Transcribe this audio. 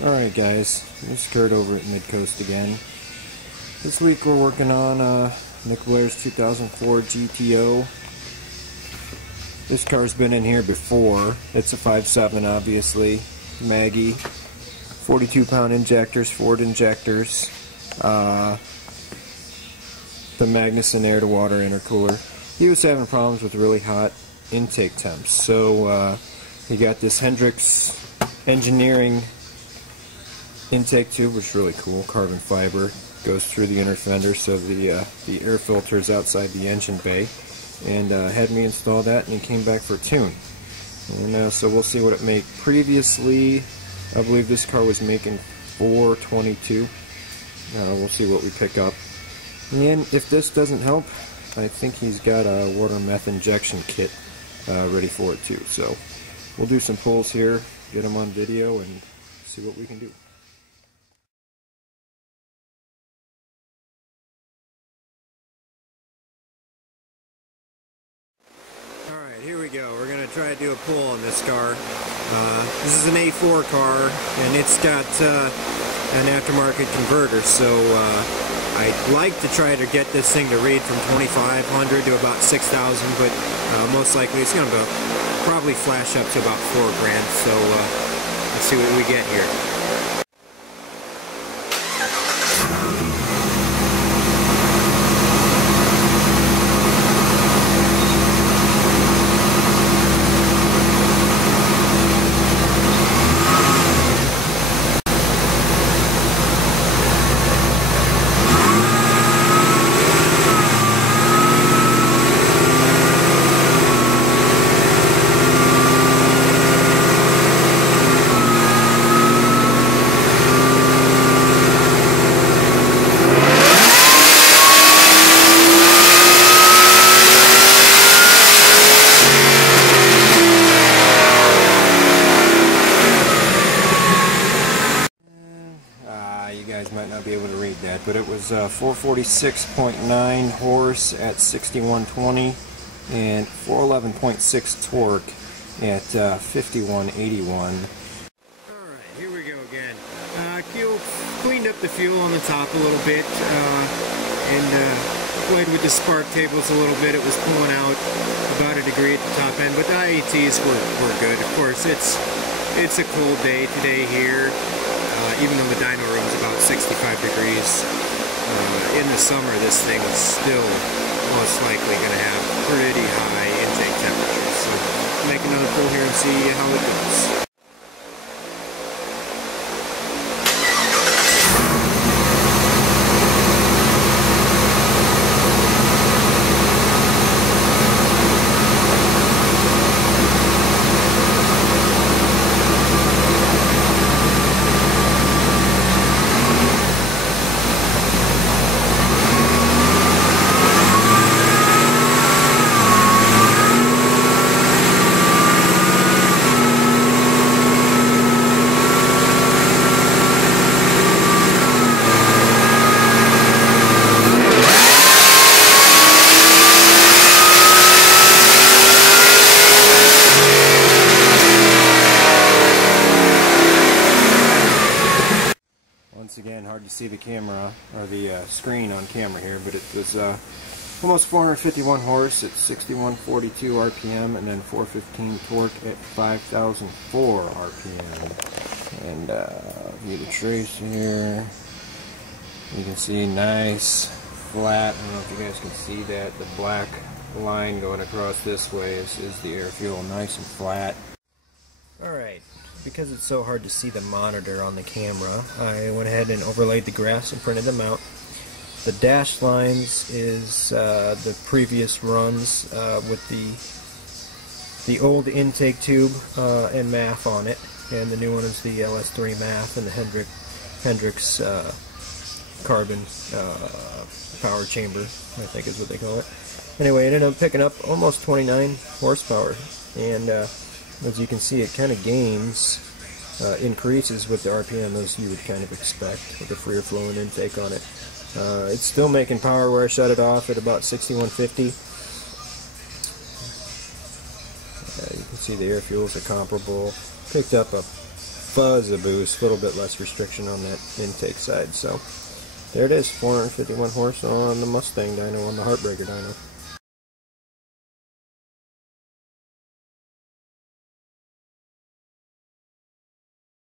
Alright guys, it's Kurt over at Midcoast again. This week we're working on Nick Blair's 2004 GTO. This car's been in here before. It's a 5.7 obviously, Maggie, 42 pound injectors, Ford injectors, the Magnuson air to water intercooler. He was having problems with really hot intake temps, so he got this Hendrix Engineering intake tube, which is really cool, carbon fiber, goes through the inner fender, so the air filter is outside the engine bay, and had me install that, and he came back for a tune. And so we'll see what it made. Previously, I believe this car was making 422. We'll see what we pick up. And if this doesn't help, I think he's got a water meth injection kit ready for it too. So we'll do some pulls here, get them on video, and see what we can do. Alright, here we go. We're going to try to do a pull on this car. This is an A4 car, and it's got an aftermarket converter, so I'd like to try to get this thing to read from 2,500 to about 6,000, but most likely it's going to probably flash up to about $4,000, so let's see what we get here. You guys might not be able to read that, but it was 446.9 horse at 6120 and 411.6 torque at 5181. Alright, here we go again. Cleaned up the fuel on the top a little bit and played with the spark tables a little bit. It was pulling out about 1 degree at the top end, but the IATs were good. Of course, it's a cold day today here. Even though the dyno room is about 65 degrees, in the summer this thing is still most likely going to have pretty high intake temperatures. So make another pull here and see how it goes. Once again, hard to see the camera, or the screen on camera here, but it was almost 451 horse at 6142 RPM, and then 415 torque at 5004 RPM. And view the trace here. You can see nice, flat, I don't know if you guys can see that, the black line going across this way is the air fuel, nice and flat. Alright. Because it's so hard to see the monitor on the camera, I went ahead and overlaid the graphs and printed them out. The dashed lines is the previous runs with the old intake tube and MAF on it, and the new one is the LS3 MAF and the Hendrix carbon power chamber, I think is what they call it. Anyway, it ended up picking up almost 29 horsepower, and as you can see, it kind of gains, increases with the RPM as you would kind of expect with the freer flowing intake on it. It's still making power where I shut it off at about 6150. You can see the air fuels are comparable. Picked up a fuzz a boost, a little bit less restriction on that intake side. So there it is, 451 horse on the Mustang dyno, on the Heartbreaker dyno.